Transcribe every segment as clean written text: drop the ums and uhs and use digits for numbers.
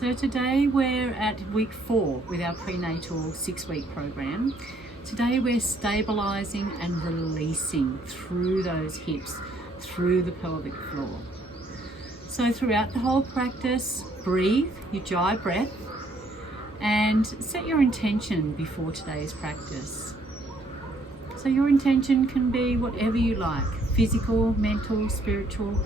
So today we're at week 4 with our prenatal 6-week program. Today we're stabilising and releasing through those hips, through the pelvic floor. So throughout the whole practice, breathe, your jai breath, and set your intention before today's practice. So your intention can be whatever you like, physical, mental, spiritual.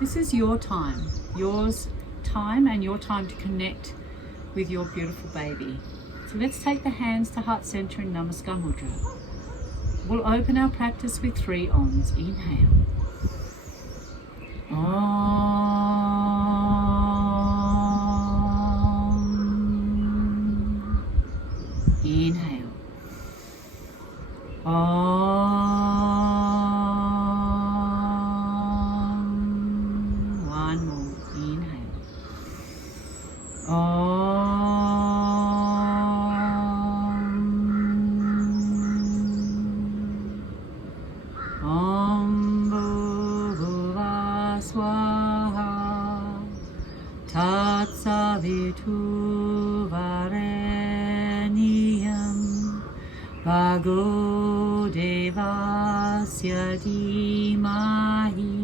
This is your time, yours time and your time to connect with your beautiful baby. So let's take the hands to heart center in Namaskar Mudra. We'll open our practice with 3 Oms. Inhale. Om. Inhale. Om. One more. Inhale. Om BHUVAH SWAHA Tat SAVITUR VERENYAM BHARGO DEVASYA DEEMAHI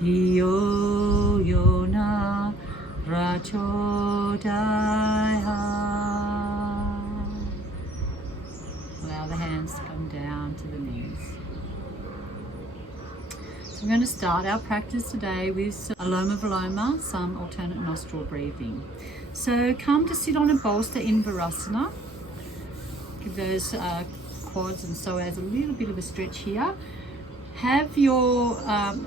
DHIYO PRACHODAYAT. Allow the hands to come down to the knees. So we're going to start our practice today with some Aloma Viloma, some alternate nostril breathing. So come to sit on a bolster in Virasana. Give those quads and psoas a little bit of a stretch here. Have your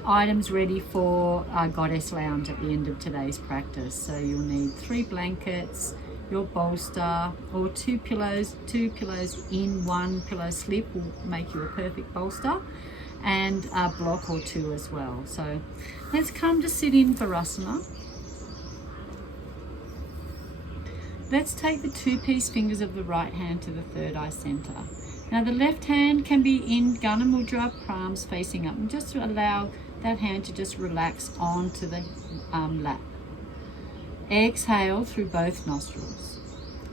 items ready for Goddess Lounge at the end of today's practice. So you'll need 3 blankets, your bolster, or 2 pillows. 2 pillows in 1 pillow slip will make you a perfect bolster, and a block or 2 as well. So let's come to sit in Virasana. Let's take the 2-piece fingers of the right hand to the third eye center. Now the left hand can be in Gana Mudra, palms facing up, and just allow that hand to just relax onto the lap. Exhale through both nostrils.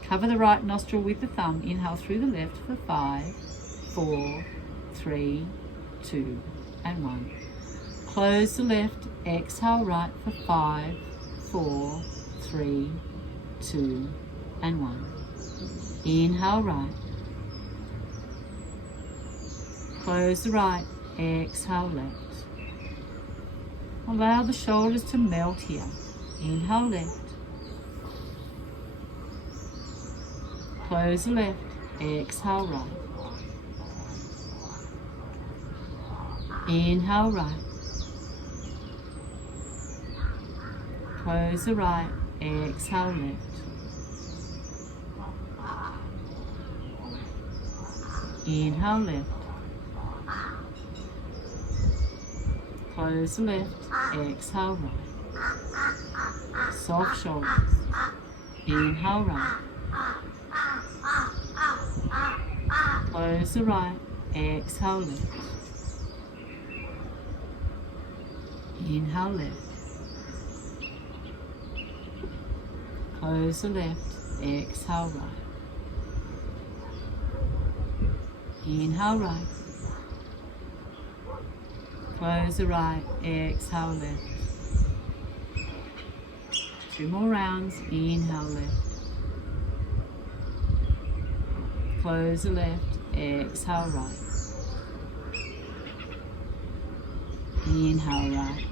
Cover the right nostril with the thumb. Inhale through the left for 5, 4, 3, 2, and 1. Close the left. Exhale right for 5, 4, 3, 2, and 1. Inhale right. Close the right, exhale left. Allow the shoulders to melt here. Inhale left. Close the left, exhale right. Inhale right. Close the right, exhale left. Inhale left. Close the left, exhale right. Soft shoulders. Inhale right. Close the right, exhale left. Inhale left. Close the left, exhale right. Inhale right. Close the right, exhale left. 2 more rounds. Inhale left. Close the left, exhale right. Inhale right.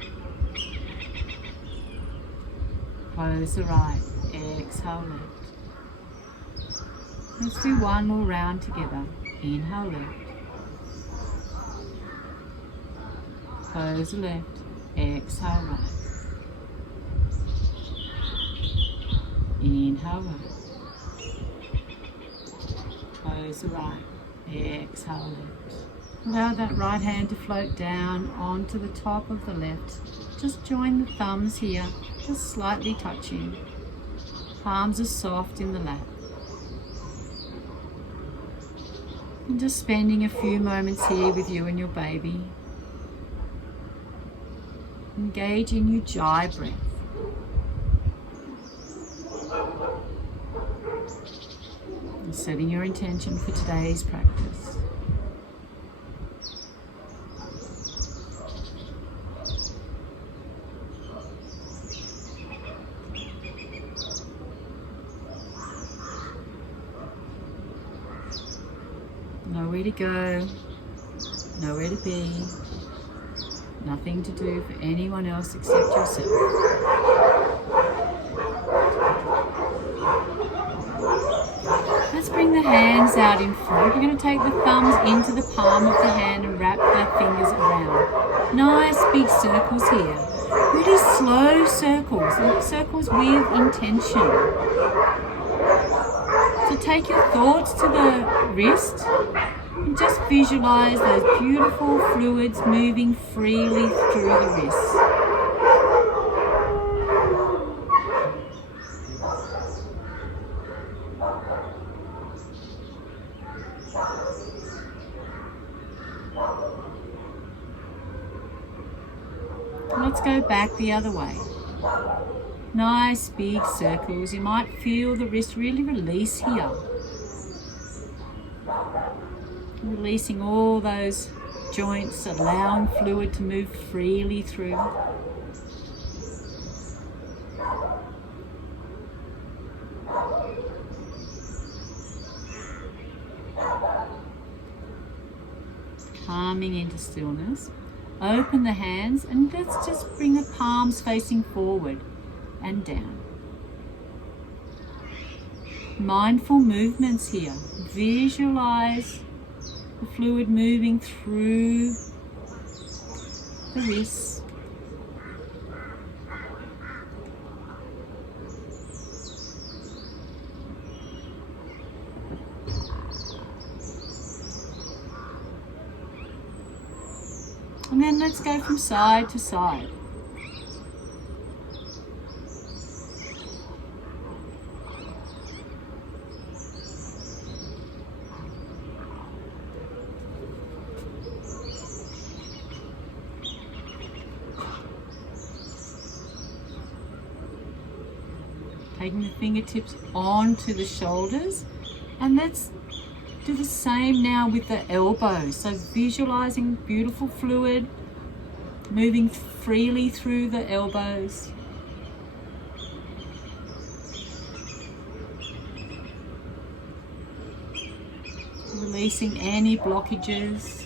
Close the right, exhale left. Let's do 1 more round together. Inhale left. Close the left, exhale right. Inhale right. Close the right, exhale left. Allow that right hand to float down onto the top of the left. Just join the thumbs here, just slightly touching. Palms are soft in the lap. And just spending a few moments here with you and your baby. Engage in your jai breath. Setting your intention for today's practice. Nowhere to go, nowhere to be, nothing to do for anyone else except yourself. Let's bring the hands out in front. We're going to take the thumbs into the palm of the hand and wrap the fingers around. Nice big circles here. Really slow circles, circles with intention. So take your thoughts to the wrist and just visualize those beautiful fluids moving freely through the wrist. Let's go back the other way. Nice big circles. You might feel the wrist really release here. Releasing all those joints, allowing fluid to move freely through. Calming into stillness. Open the hands and let's just bring the palms facing forward and down. Mindful movements here. Visualize the fluid moving through the wrists. And then let's go from side to side. Taking the fingertips onto the shoulders, and let's do the same now with the elbows. So visualizing beautiful fluid moving freely through the elbows. Releasing any blockages.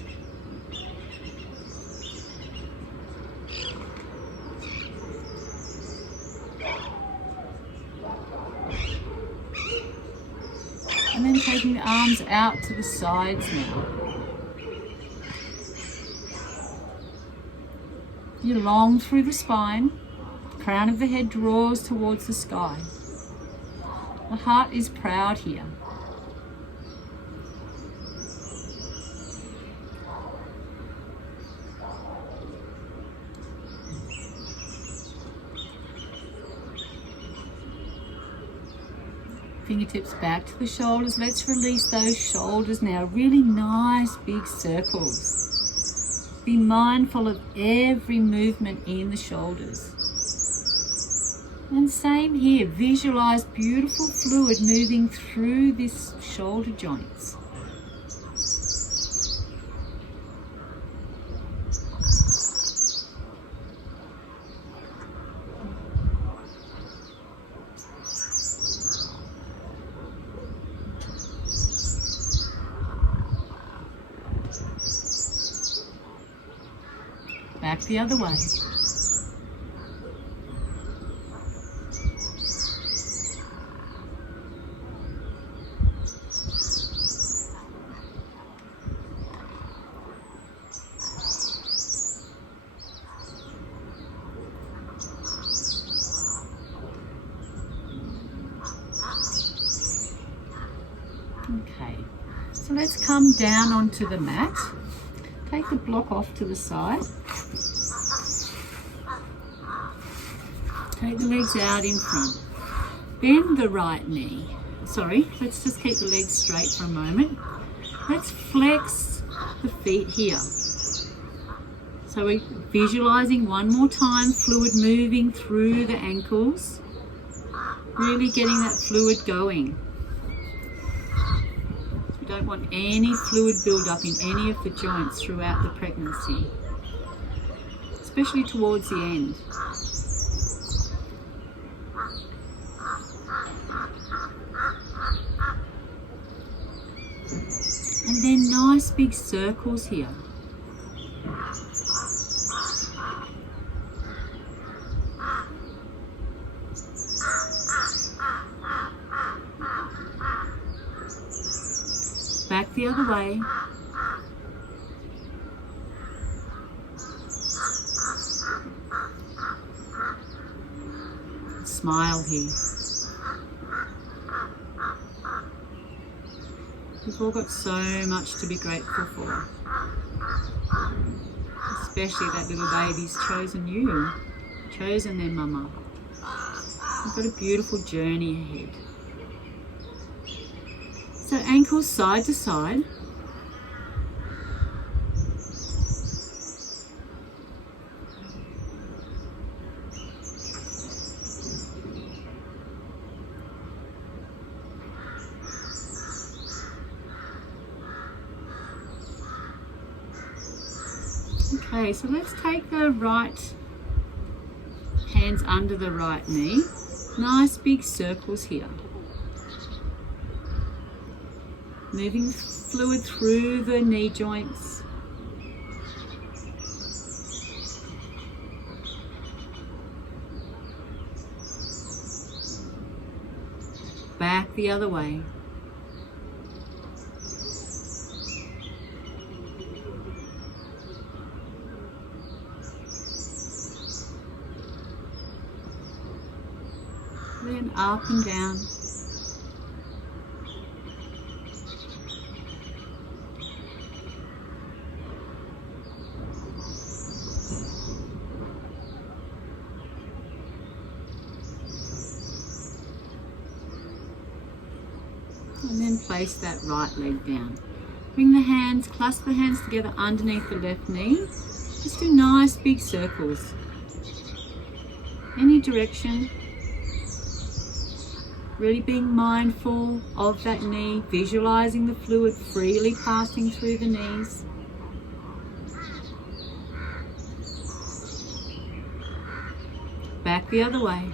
And then taking the arms out to the sides now. You long through the spine. The crown of the head draws towards the sky. The heart is proud here. Fingertips back to the shoulders. Let's release those shoulders now. Really nice big circles. Be mindful of every movement in the shoulders. And same here. Visualize beautiful fluid moving through these shoulder joints. Back the other way. Okay, so let's come down onto the mat. Take the block off to the side. Take the legs out in front. Bend the right knee. Sorry, let's just keep the legs straight for a moment. Let's flex the feet here. So we're visualizing one more time, fluid moving through the ankles. Really getting that fluid going. don't want any fluid build-up in any of the joints throughout the pregnancy, especially towards the end. And then nice big circles here. Back the other way. Smile here. We've all got so much to be grateful for. Especially that little baby's chosen you, chosen their mama. You've got a beautiful journey ahead. So ankles side to side. Okay, so let's take the right hands under the right knee. Nice big circles here. Moving fluid through the knee joints. Back the other way. Then up and down. And then place that right leg down. Bring the hands, clasp the hands together underneath the left knee. Just do nice big circles. Any direction. Really being mindful of that knee, visualizing the fluid freely passing through the knees. Back the other way.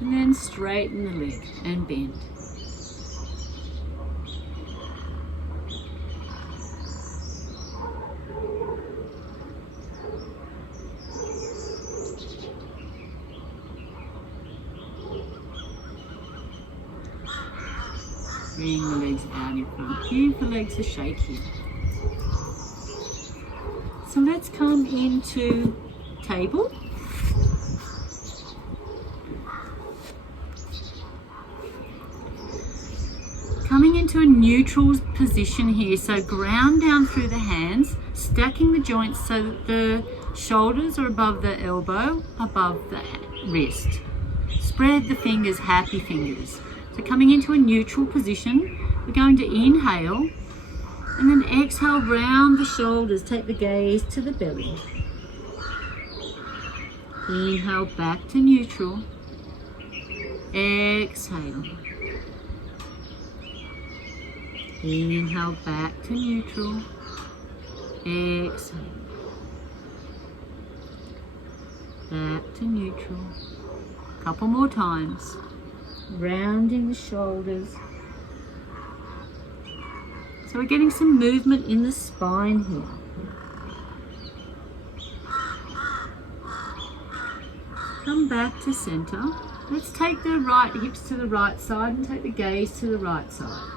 And then straighten the leg and bend. Bring the legs out in front. Give the legs a shake here. So let's come into table. Coming into a neutral position here, so ground down through the hands, stacking the joints so that the shoulders are above the elbow, above the wrist. Spread the fingers, happy fingers. So coming into a neutral position, we're going to inhale and then exhale round the shoulders, take the gaze to the belly. Inhale back to neutral, exhale. Inhale back to neutral, exhale. Back to neutral. Couple more times. Rounding the shoulders. So we're getting some movement in the spine here. Come back to center. Let's take the right hips to the right side and take the gaze to the right side.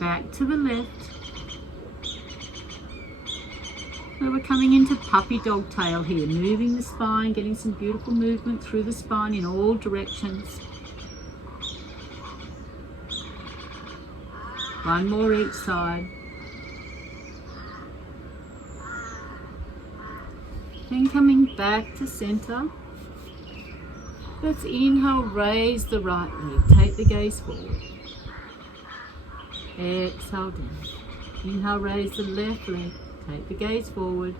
Back to the left. So we're coming into puppy dog tail here, moving the spine, getting some beautiful movement through the spine in all directions. One more each side. Then coming back to center. Let's inhale, raise the right leg, take the gaze forward. Exhale down. Inhale, raise the left leg. Take the gaze forward.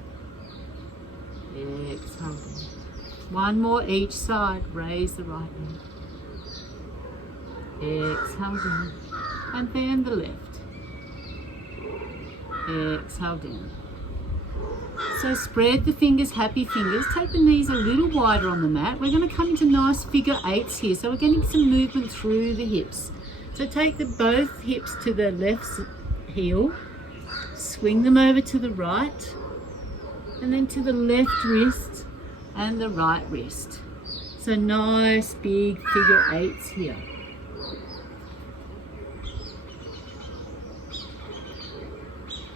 Exhale down. One more each side. Raise the right leg. Exhale down. And then the left. Exhale down. So spread the fingers, happy fingers. Take the knees a little wider on the mat. We're going to come into nice figure eights here. So we're getting some movement through the hips. So take both hips to the left heel. Swing them over to the right. And then to the left wrist and the right wrist. So nice big figure eights here.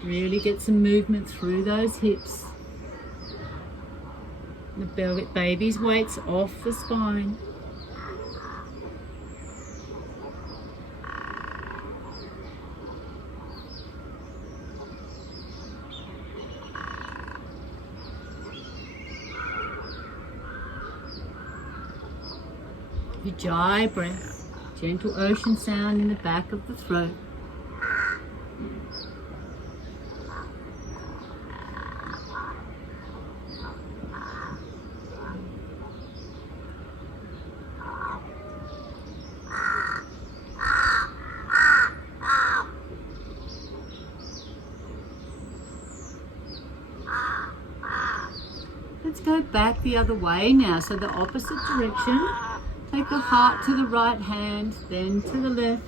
Really get some movement through those hips. The baby's weight's off the spine. Ujjayi breath, gentle ocean sound in the back of the throat. Let's go back the other way now, so the opposite direction. Take the heart to the right hand, then to the left.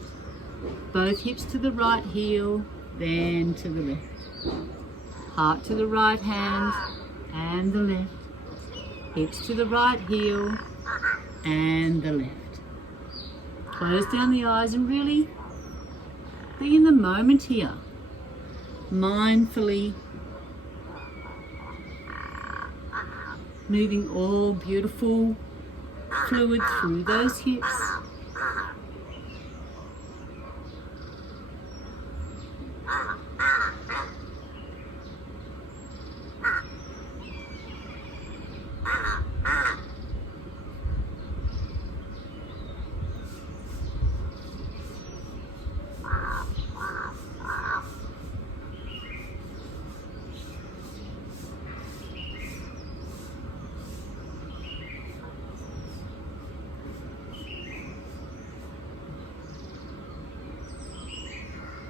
Both hips to the right heel, then to the left. Heart to the right hand and the left. Hips to the right heel and the left. Close down the eyes and really be in the moment here. Mindfully moving all beautiful fluid through those hips.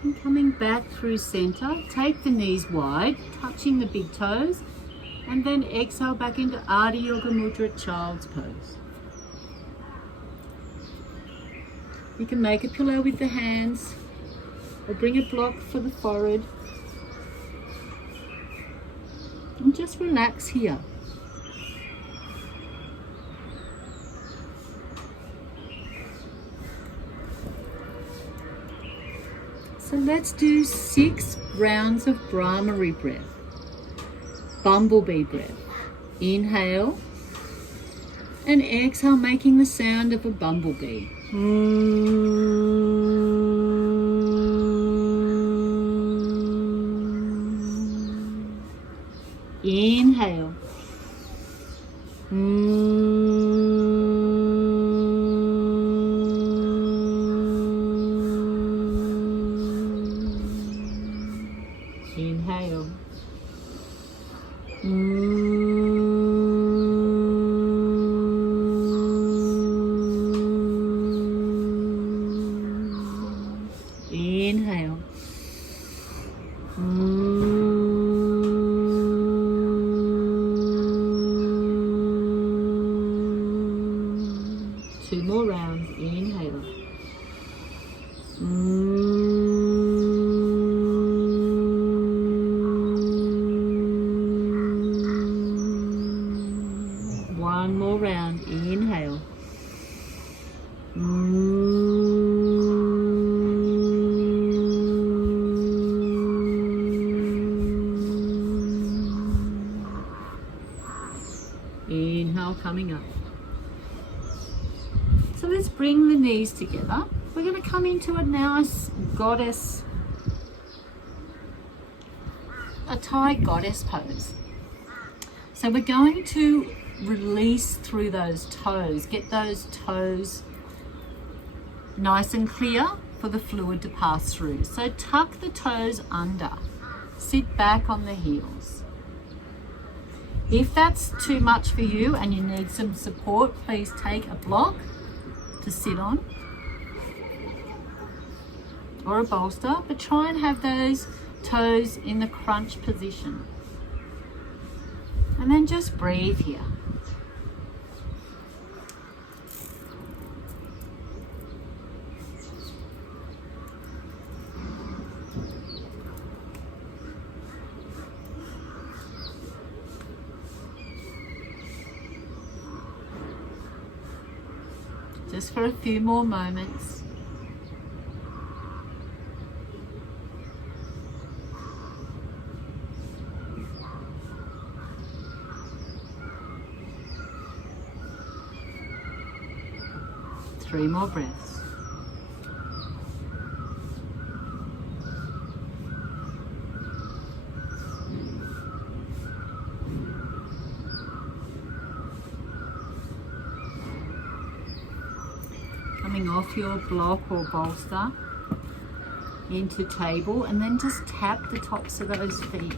And coming back through center, take the knees wide, touching the big toes, and then exhale back into Ardha Yoga Mudra, child's pose. You can make a pillow with the hands, or bring a block for the forehead. And just relax here. So let's do 6 rounds of Brahmari breath. Bumblebee breath. Inhale and exhale, making the sound of a bumblebee. Inhale. Inhale. 2 more rounds. Inhale. One more round. Inhale. Inhale, coming up. So let's bring the knees together. We're going to come into a nice goddess, a Thai goddess pose. So we're going to release through those toes, get those toes nice and clear for the fluid to pass through. So tuck the toes under Sit back on the heels. If that's too much for you and you need some support, please take a block to sit on or a bolster, but try and have those toes in the crunch position. And then just breathe here. Just for a few more moments. Three more breaths. Coming off your block or bolster into table, and then just tap the tops of those feet.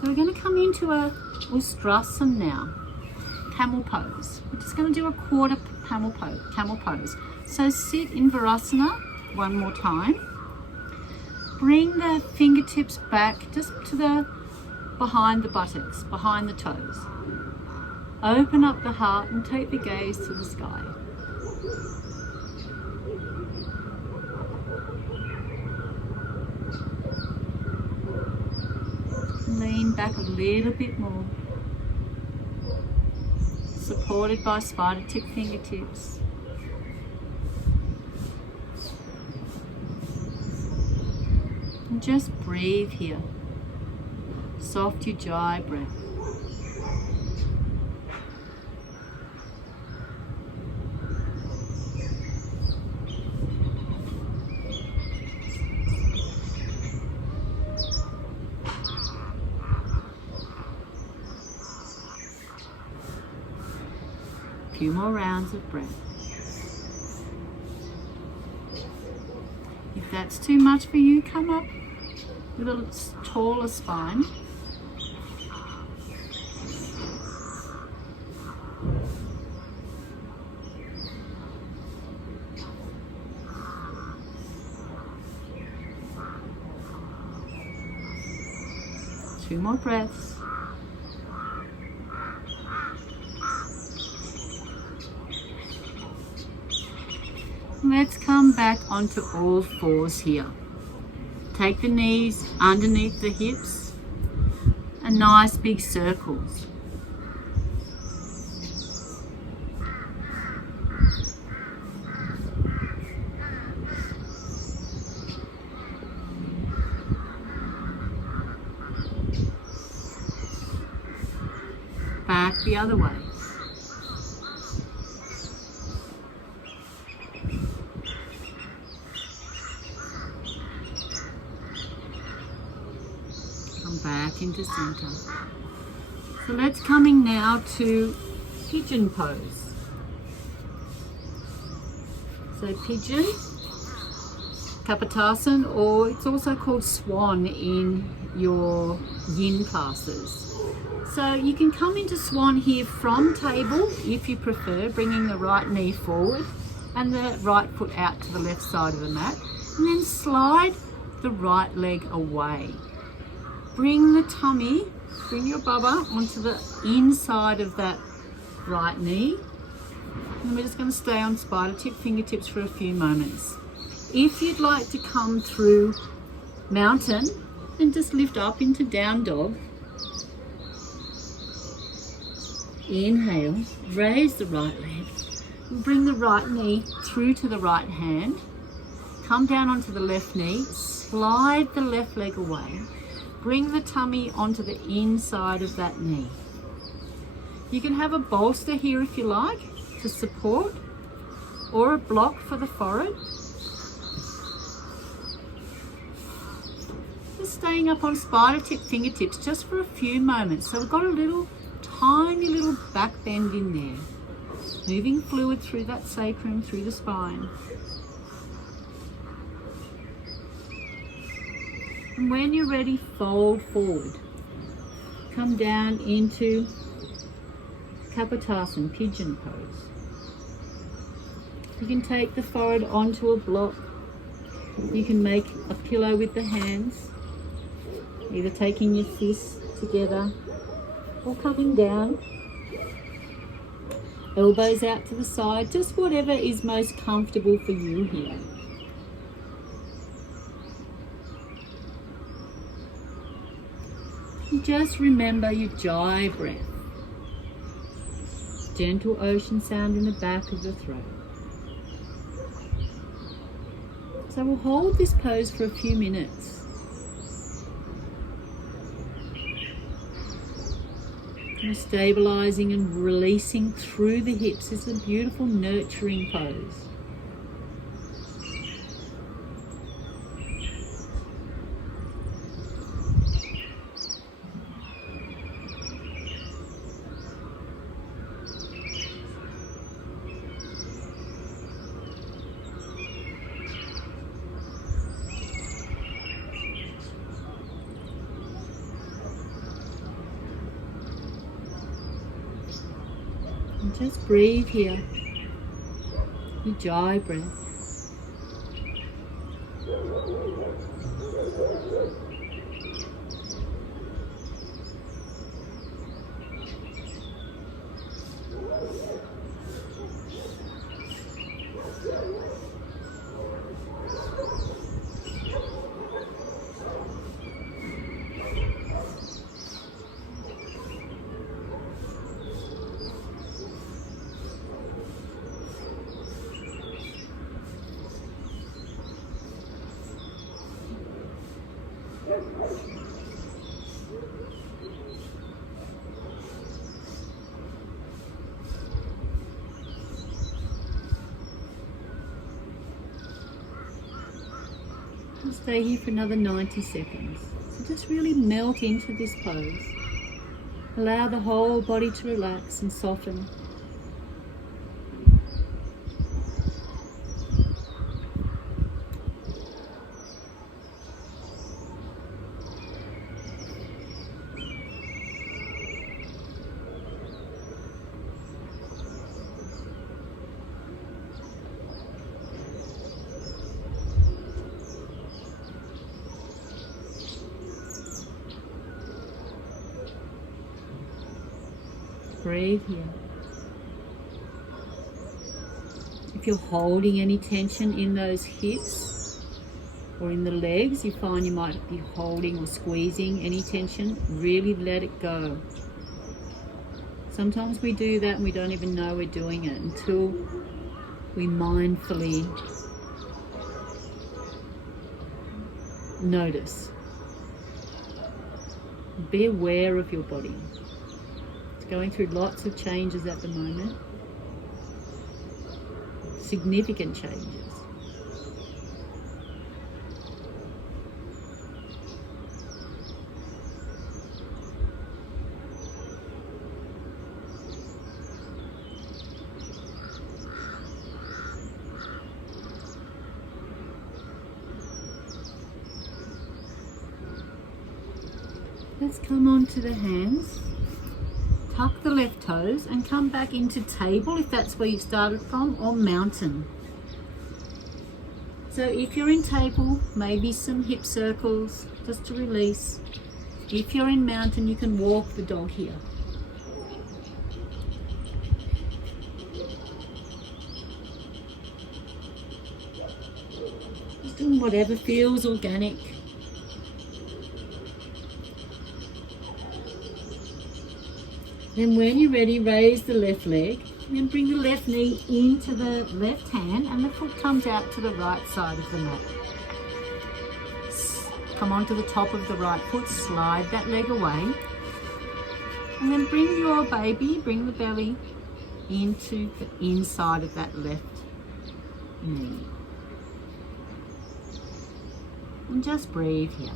So we're going to come into a Ustrasana now. Camel pose. We're just going to do a quarter camel pose. So sit in Virasana one more time. Bring the fingertips back just to the behind the buttocks, behind the toes. Open up the heart and take the gaze to the sky. Lean back a little bit more. Supported by spider tip fingertips. And just breathe here. Soft Ujjayi breath. Few more rounds of breath. If that's too much for you, come up with a taller spine. Two more breaths. Let's come back onto all fours here. Take the knees underneath the hips and nice big circles. Back the other way. Back into center. So let's coming now to pigeon pose. So pigeon, Kapotasana, or it's also called swan in your yin classes. So you can come into swan here from table if you prefer, bringing the right knee forward and the right foot out to the left side of the mat, and then slide the right leg away. Bring the tummy, bring your baba onto the inside of that right knee. And we're just going to stay on spider tip fingertips for a few moments. If you'd like to come through mountain, then just lift up into down dog. Inhale, raise the right leg. And bring the right knee through to the right hand. Come down onto the left knee, slide the left leg away. Bring the tummy onto the inside of that knee. You can have a bolster here if you like to support, or a block for the forehead. Just staying up on spider tip fingertips just for a few moments. So we've got a little tiny little back bend in there. Moving fluid through that sacrum, through the spine. And when you're ready, fold forward. Come down into Kapotasana, pigeon pose. You can take the forehead onto a block. You can make a pillow with the hands, either taking your fists together or coming down. Elbows out to the side, just whatever is most comfortable for you here. And just remember your Jai breath. Gentle ocean sound in the back of the throat. So we'll hold this pose for a few minutes. And stabilizing and releasing through the hips is a beautiful nurturing pose. And just breathe here, your Jai breath. We'll stay here for another 90 seconds. So just really melt into this pose. Allow the whole body to relax and soften. Breathe here. If you're holding any tension in those hips or in the legs, you find you might be holding or squeezing any tension, really let it go. Sometimes we do that and we don't even know we're doing it until we mindfully notice. Be aware of your body. Going through lots of changes at the moment, significant changes. Let's come on to the hands. Tuck the left toes and come back into table if that's where you started from, or mountain. So if you're in table, maybe some hip circles just to release. If you're in mountain, you can walk the dog here. Just doing whatever feels organic. Then when you're ready, raise the left leg and bring the left knee into the left hand and the foot comes out to the right side of the mat. Come onto the top of the right foot, slide that leg away and then bring your baby, bring the belly into the inside of that left knee. And just breathe here.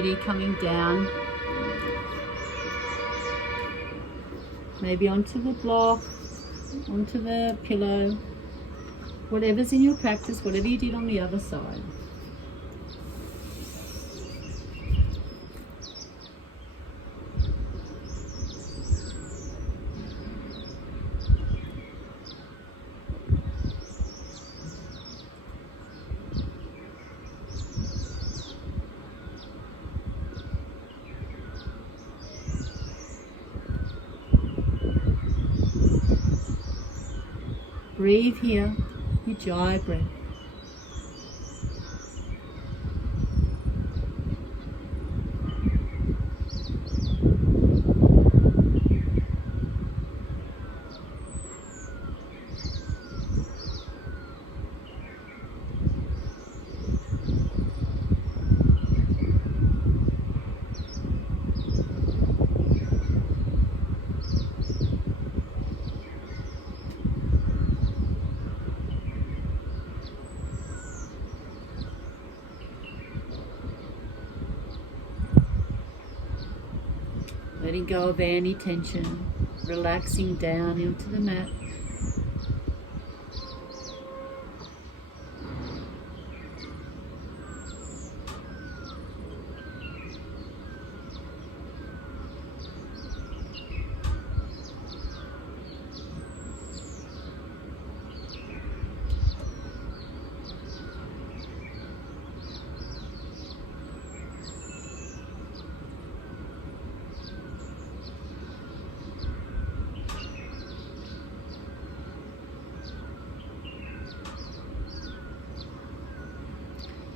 ready, coming down. Maybe onto the block, onto the pillow. Whatever's in your practice, whatever you did on the other side. Breathe here, Ujjayi breath. Letting go of any tension, relaxing down into the mat.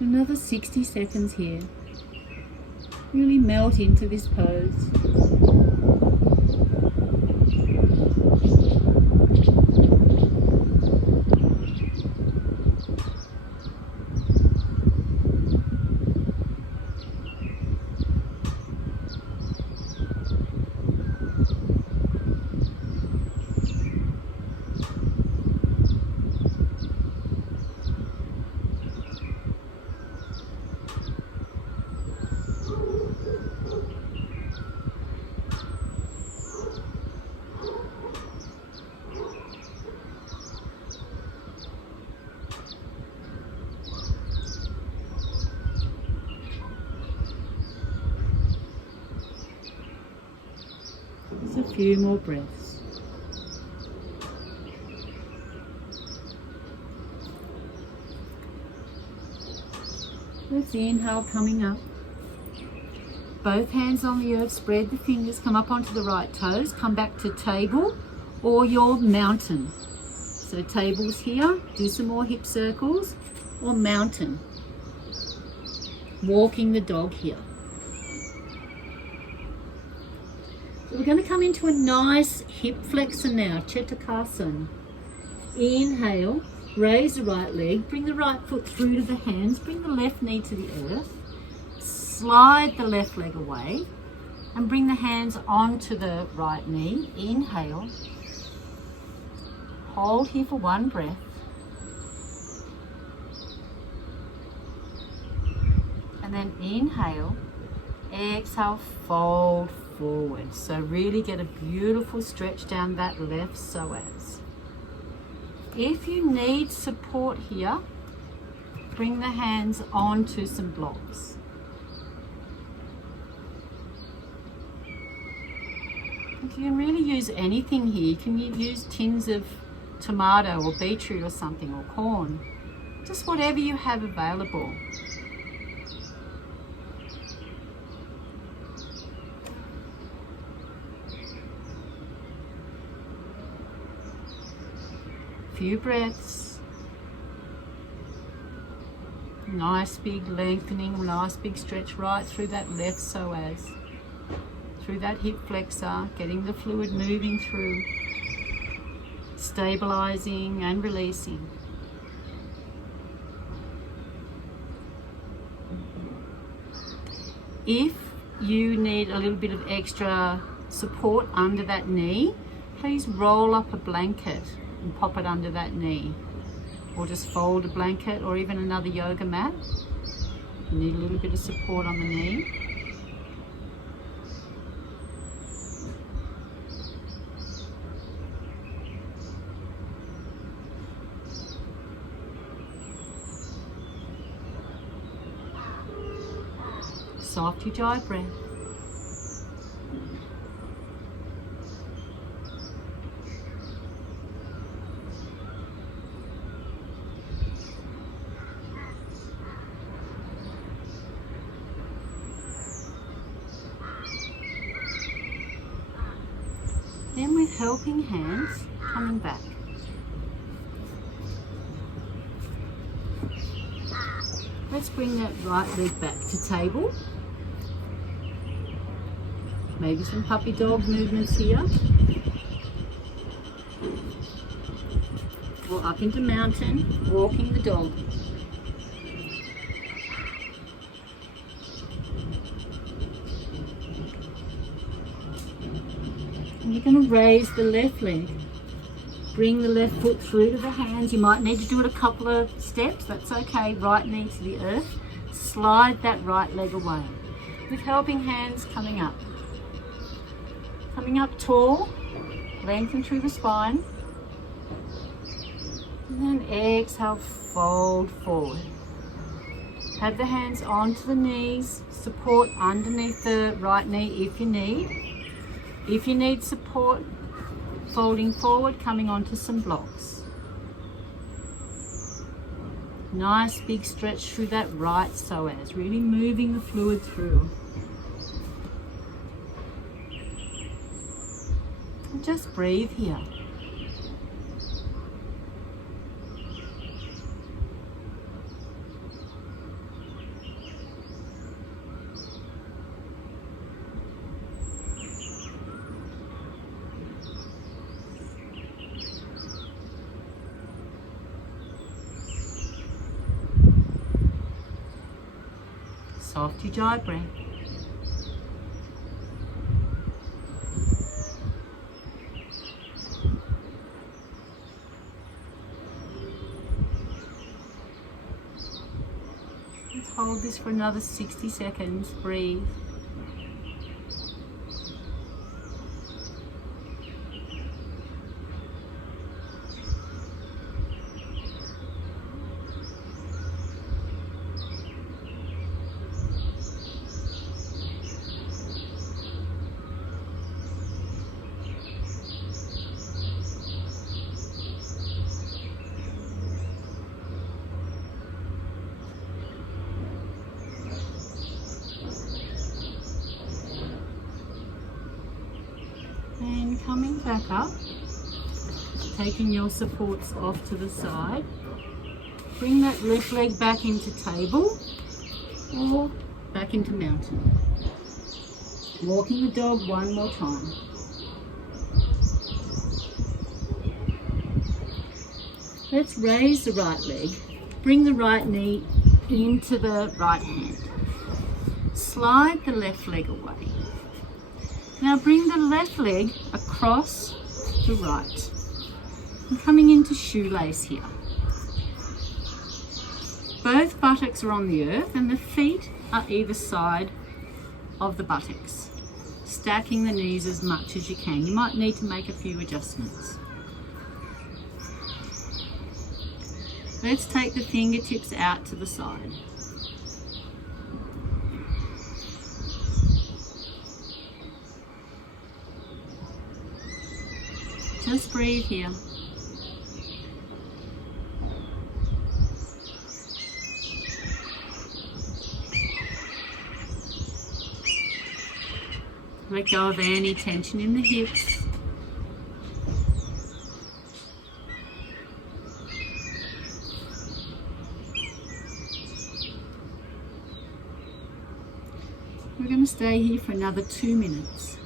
Another 60 seconds here. Really melt into this pose. Just a few more breaths. Let's inhale, coming up. Both hands on the earth, spread the fingers, come up onto the right toes, come back to table or your mountain. So tables here, do some more hip circles, or mountain. Walking the dog here. So we're going to come into a nice hip flexor now, Chaturasana. Inhale, raise the right leg, bring the right foot through to the hands, bring the left knee to the earth, slide the left leg away, and bring the hands onto the right knee. Inhale, hold here for one breath, and then inhale, exhale, fold forward. So really get a beautiful stretch down that left psoas. If you need support here, bring the hands onto some blocks. You can really use anything here. You can use tins of tomato or beetroot or something, or corn. Just whatever you have available. Few breaths. Nice big lengthening, nice big stretch right through that left psoas, through that hip flexor, getting the fluid moving through, stabilizing and releasing. If you need a little bit of extra support under that knee, please roll up a blanket and pop it under that knee, or just fold a blanket or even another yoga mat. You need a little bit of support on the knee. Soft ujjayi breath. Then with helping hands, coming back. Let's bring that right leg back to table. Maybe some puppy dog movements here. Or up into mountain, walking the dog. And you're going to raise the left leg. Bring the left foot through to the hands. You might need to do it a couple of steps. That's okay. Right knee to the earth. Slide that right leg away. With helping hands, coming up. Coming up tall. Lengthen through the spine. And then exhale, fold forward. Have the hands onto the knees. Support underneath the right knee if you need. If you need support, folding forward, coming onto some blocks. Nice big stretch through that right psoas, really moving the fluid through. And just breathe here. Soft ujjayi breath. Let's hold this for another 60 seconds. Breathe. And coming back up, taking your supports off to the side. Bring that left leg back into table or back into mountain. Walking the dog one more time. Let's raise the right leg. Bring the right knee into the right hand. Slide the left leg away. Now bring the left leg across the right. I'm coming into shoelace here. Both buttocks are on the earth and the feet are either side of the buttocks. Stacking the knees as much as you can. You might need to make a few adjustments. Let's take the fingertips out to the side. Just breathe here. Let go of any tension in the hips. We're going to stay here for another 2 minutes.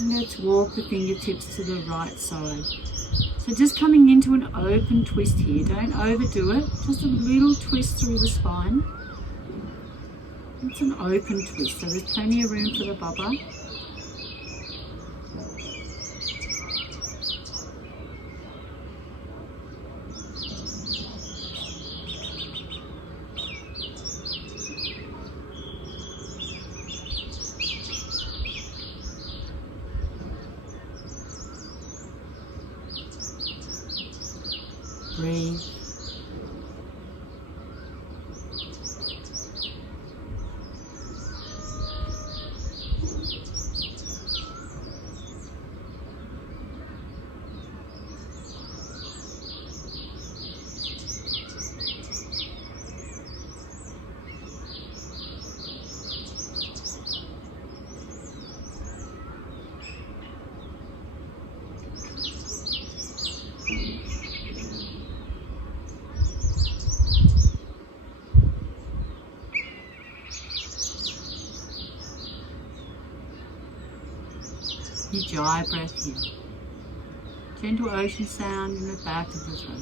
And let's walk the fingertips to the right side. So just coming into an open twist here. Don't overdo it. Just a little twist through the spine. It's an open twist, so there's plenty of room for the baba. Ujjayi breath here. Gentle ocean sound in the back of the throat.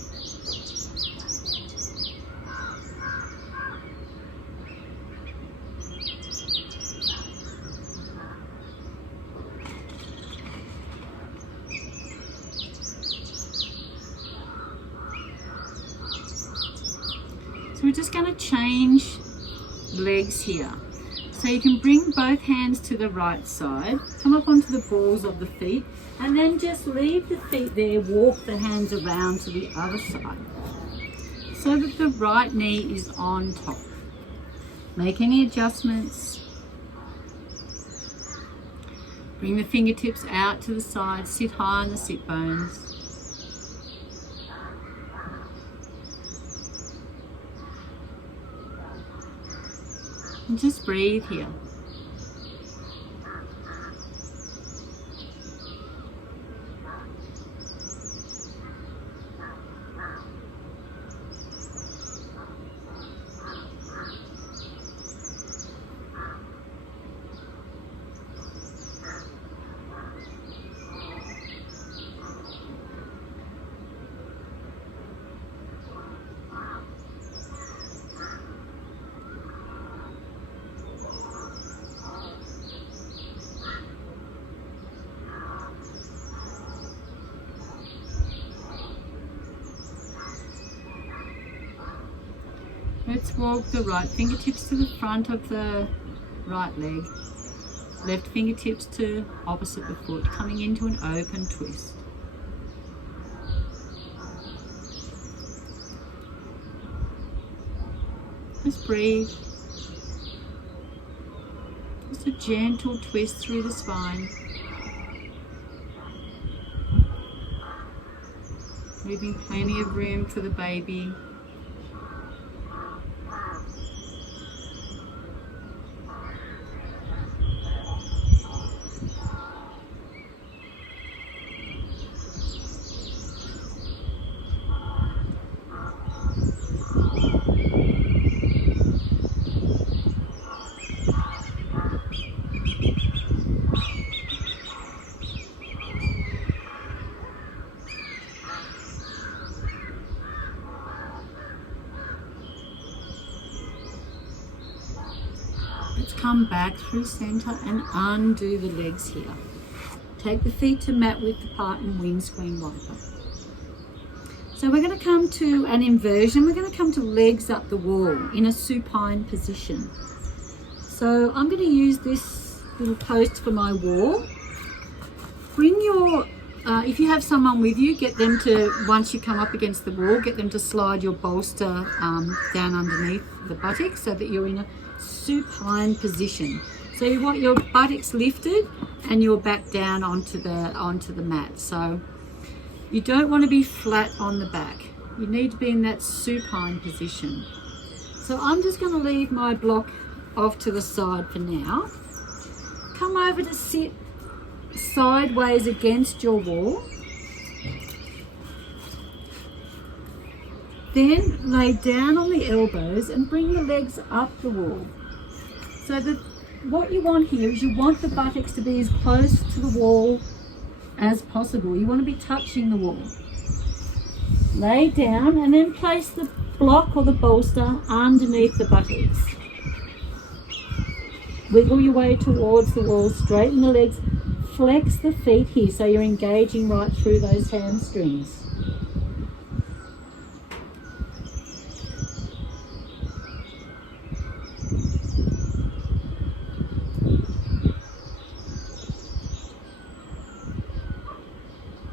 So we're just going to change legs here. So you can bring both hands to the right side, come up onto the balls of the feet, and then just leave the feet there, walk the hands around to the other side so that the right knee is on top. Make any adjustments. Bring the fingertips out to the side, sit high on the sit bones. And just breathe here. Let's walk the right fingertips to the front of the right leg. Left fingertips to opposite the foot, coming into an open twist. Just breathe. Just a gentle twist through the spine. Leaving plenty of room for the baby. Let's come back through center and undo the legs here. Take the feet to mat width apart and windscreen wiper. So we're going to come to an inversion. We're going to come to legs up the wall in a supine position. So I'm going to use this little post for my wall. Bring your, if you have someone with you, get them to, once you come up against the wall, get them to slide your bolster down underneath the buttocks so that you're in a supine position. So you want your buttocks lifted and your back down onto the mat. So you don't want to be flat on the back. You need to be in that supine position. So I'm just going to leave my block off to the side for now. Come over to sit sideways against your wall. Then lay down on the elbows and bring the legs up the wall. So that what you want here is you want the buttocks to be as close to the wall as possible. You want to be touching the wall. Lay down and then place the block or the bolster underneath the buttocks. Wiggle your way towards the wall, straighten the legs, flex the feet here so you're engaging right through those hamstrings.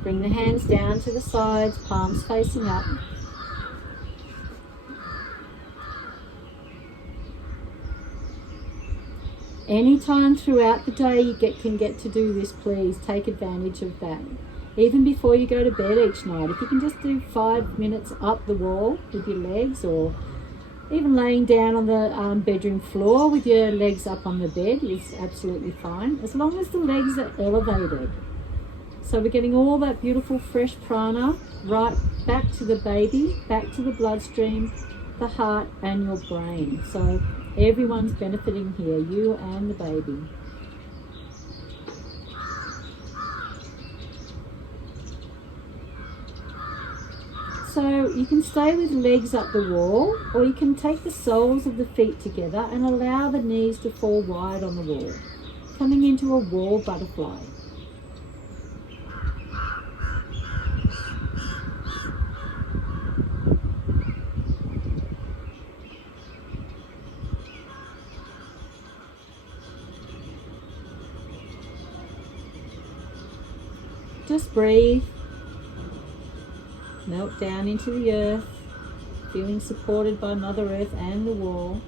Bring the hands down to the sides, palms facing up. Anytime throughout the day you can get to do this, please take advantage of that. Even before you go to bed each night, if you can just do 5 minutes up the wall with your legs, or even laying down on the bedroom floor with your legs up on the bed is absolutely fine, as long as the legs are elevated. So we're getting all that beautiful fresh prana right back to the baby, back to the bloodstream, the heart and your brain. So everyone's benefiting here, you and the baby. So you can stay with legs up the wall, or you can take the soles of the feet together and allow the knees to fall wide on the wall, coming into a wall butterfly. Just breathe, melt down into the earth, feeling supported by Mother Earth and the wall.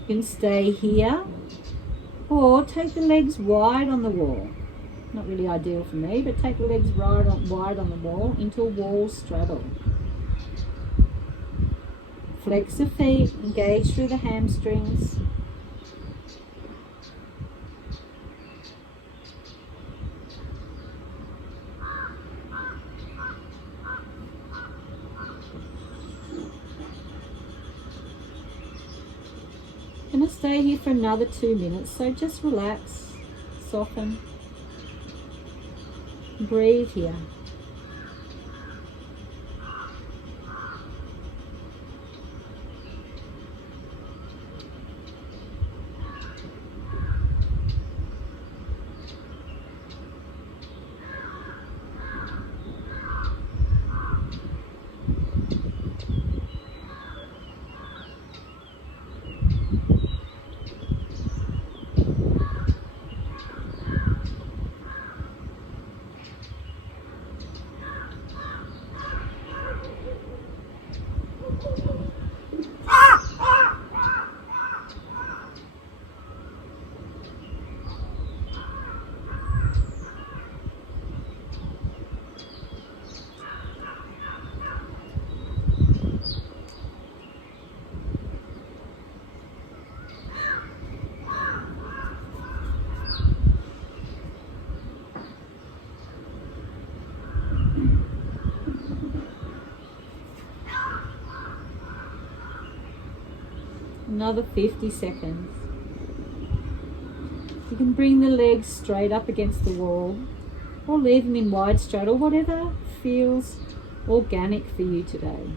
You can stay here or take the legs wide on the wall. Not really ideal for me, but take the legs wide on the wall into a wall straddle. Flex the feet, engage through the hamstrings. I'm going to stay here for another 2 minutes, so just relax, soften, breathe here. Another 50 seconds. You can bring the legs straight up against the wall or leave them in wide straddle, whatever feels organic for you today.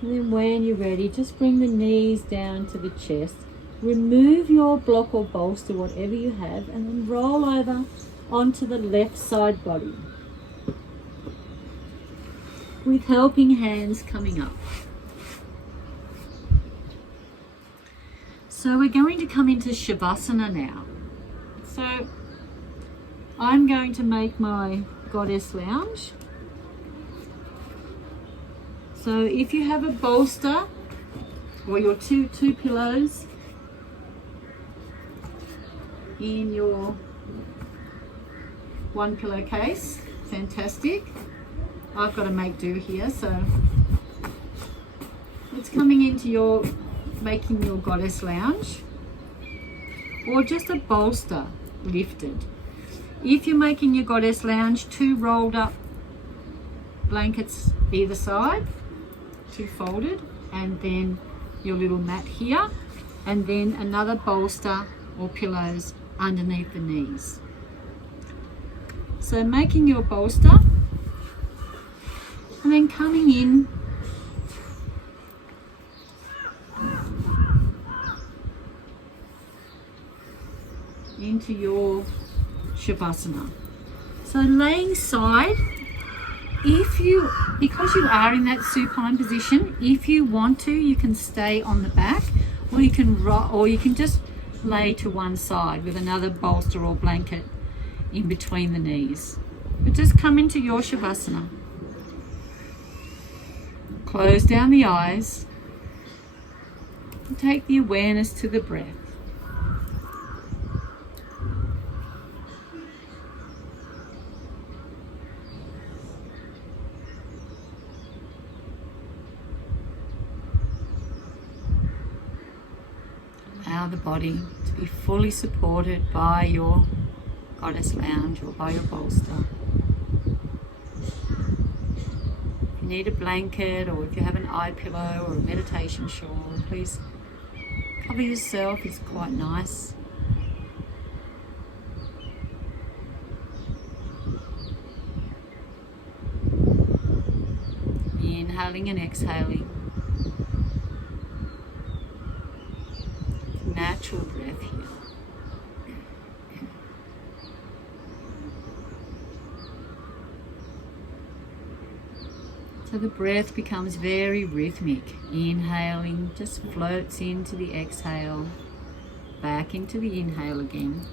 And then when you're ready, just bring the knees down to the chest. Remove your block or bolster, whatever you have, and then roll over onto the left side body, with helping hands coming up. So we're going to come into Shavasana now. So I'm going to make my goddess lounge. So if you have a bolster or your two pillows in your one pillowcase, fantastic. I've got to make do here, so it's coming into your making your goddess lounge, or just a bolster lifted. If you're making your goddess lounge, 2 rolled up blankets either side, 2 folded, and then your little mat here, and then another bolster or pillows underneath the knees. So making your bolster and then coming in into your Shavasana. So laying side, because you are in that supine position, if you want to, you can stay on the back, or you can just lay to one side with another bolster or blanket in between the knees. But just come into your Shavasana. Close down the eyes and take the awareness to the breath. allow the body to be fully supported by your goddess lounge or by your bolster. If you need a blanket, or if you have an eye pillow or a meditation shawl, please cover yourself. It's quite nice. Inhaling and exhaling. Natural breath here. So the breath becomes very rhythmic. Inhaling just floats into the exhale, back into the inhale again.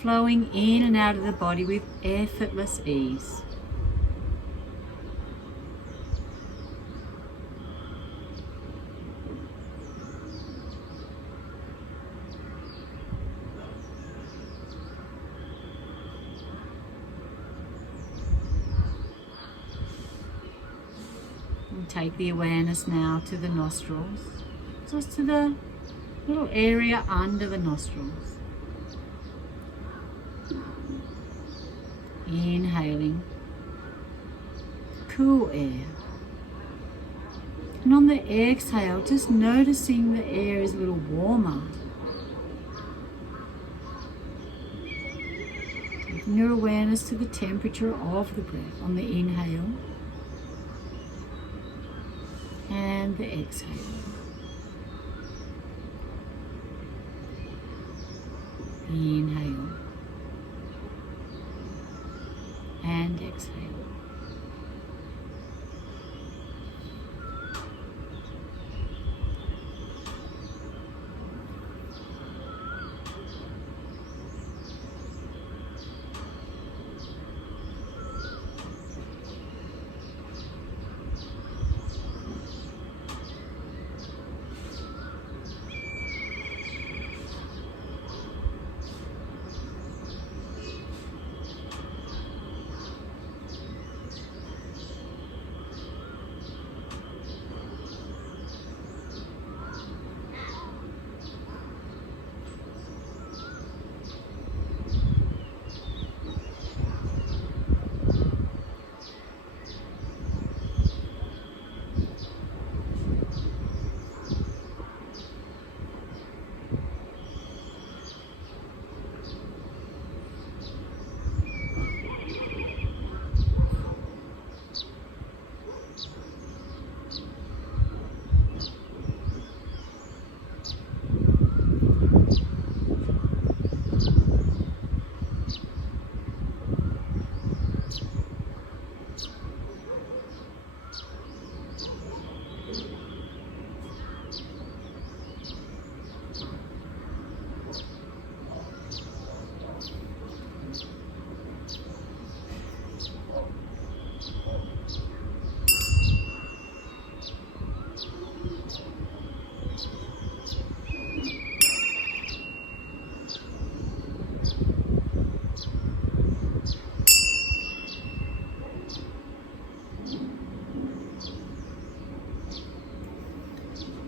Flowing in and out of the body with effortless ease. And take the awareness now to the nostrils, just to the little area under the nostrils. Inhaling cool air, and on the exhale just noticing the air is a little warmer. Taking your awareness to the temperature of the breath on the inhale and the exhale. Inhale and exhale.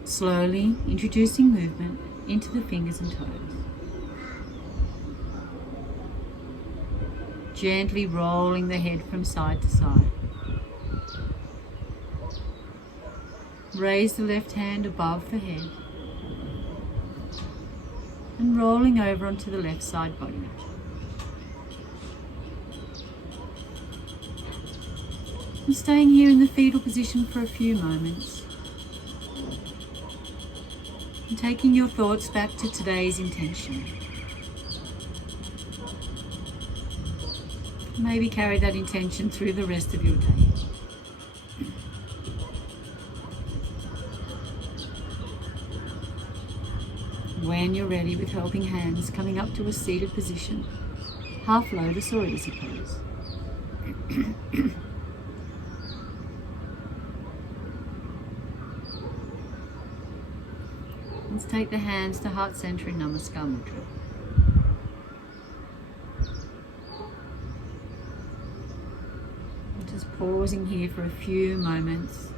Slowly introducing movement into the fingers and toes. Gently rolling the head from side to side. Raise the left hand above the head and rolling over onto the left side body. And staying here in the fetal position for a few moments. And taking your thoughts back to today's intention. Maybe carry that intention through the rest of your day. When you're ready, with helping hands, coming up to a seated position, half lotus or easy pose. Let's take the hands to heart center in Namaskar Mudra. Just pausing here for a few moments.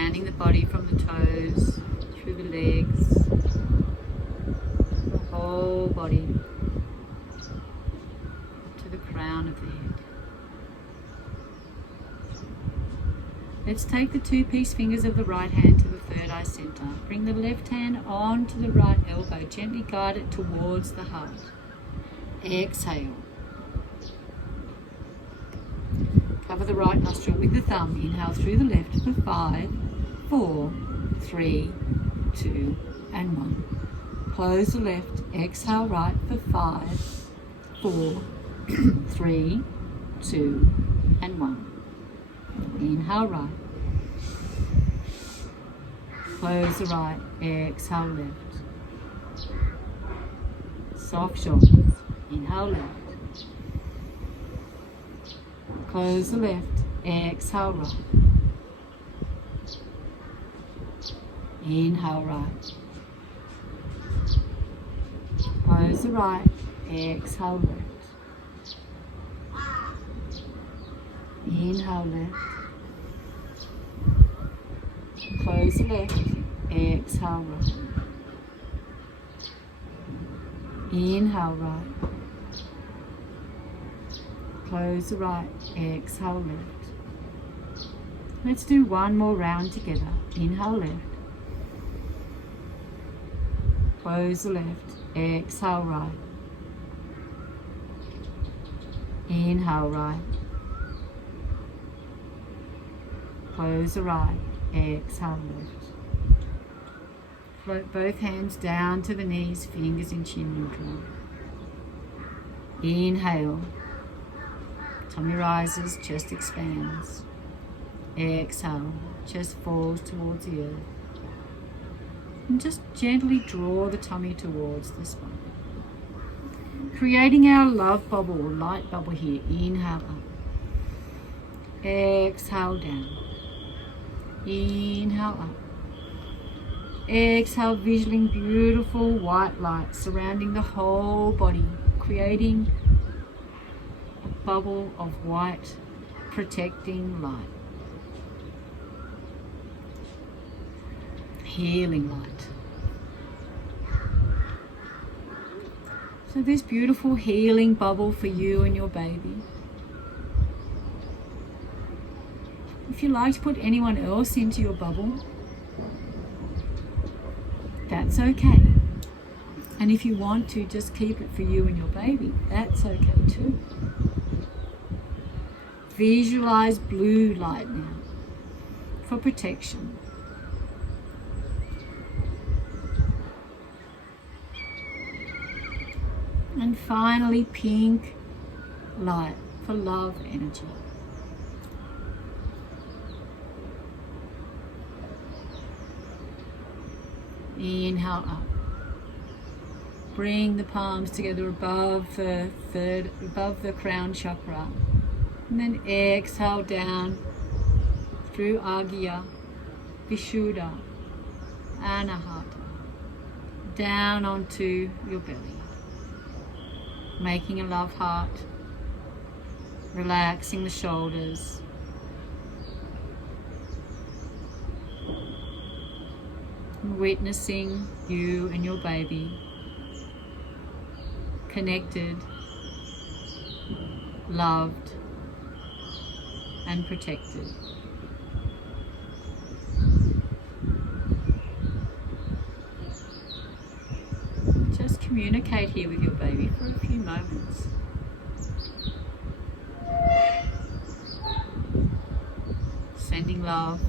expanding the body from the toes, through the legs, the whole body, up to the crown of the head. Let's take the two peace fingers of the right hand to the third eye center. Bring the left hand onto the right elbow. Gently guide it towards the heart. Exhale. Cover the right nostril with the thumb. Inhale through the left for 5, 4, 3, 2, and 1. Close the left. Exhale right for 5, 4, 3, 2, and 1. Inhale right. Close the right. Exhale left. Soft shoulders. Inhale left. Close the left. Exhale right. Inhale right. Close the right. Exhale left. Inhale left. Close the left. Exhale right. Inhale right. Close the right. Exhale left. Let's do one more round together. Inhale left. Close the left. Exhale right. Inhale right. Close the right. Exhale left. Float both hands down to the knees, fingers in chin neutral. Inhale. Tummy rises, chest expands. Exhale. Chest falls towards the earth. And just gently draw the tummy towards the spine. Creating our love bubble, light bubble here. Inhale up. Exhale down. Inhale up. Exhale, visualizing beautiful white light surrounding the whole body, creating a bubble of white protecting light. Healing light. So this beautiful healing bubble for you and your baby. If you like to put anyone else into your bubble, that's okay. And if you want to just keep it for you and your baby, that's okay too. Visualize blue light now for protection. And finally, pink light for love energy. Inhale up. Bring the palms together above the crown chakra. And then exhale down through Agya, Vishuddha, Anahata, down onto your belly. Making a love heart, relaxing the shoulders. Witnessing you and your baby connected, loved, and protected. Just communicate here with your baby for a few moments. Sending love.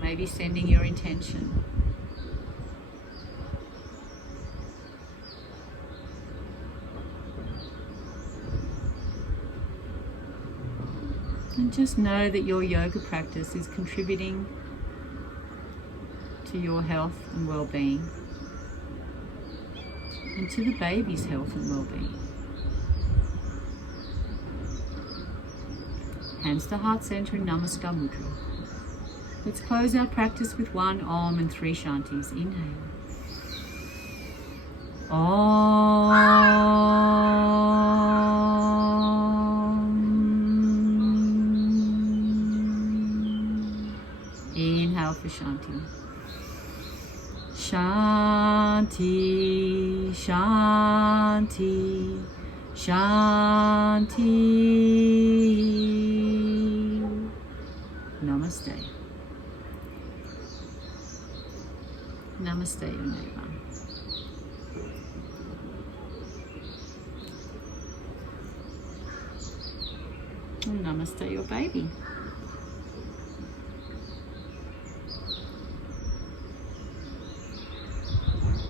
Maybe sending your intention. And just know that your yoga practice is contributing to your health and well-being, and to the baby's health and well-being. Hands to heart center in Namaskar Mudra. Let's close our practice with one Om and 3 Shantis. Inhale. Om. for Shanti. Shanti, Shanti, Shanti. Namaste. Namaste, your neighbor. And namaste, your baby.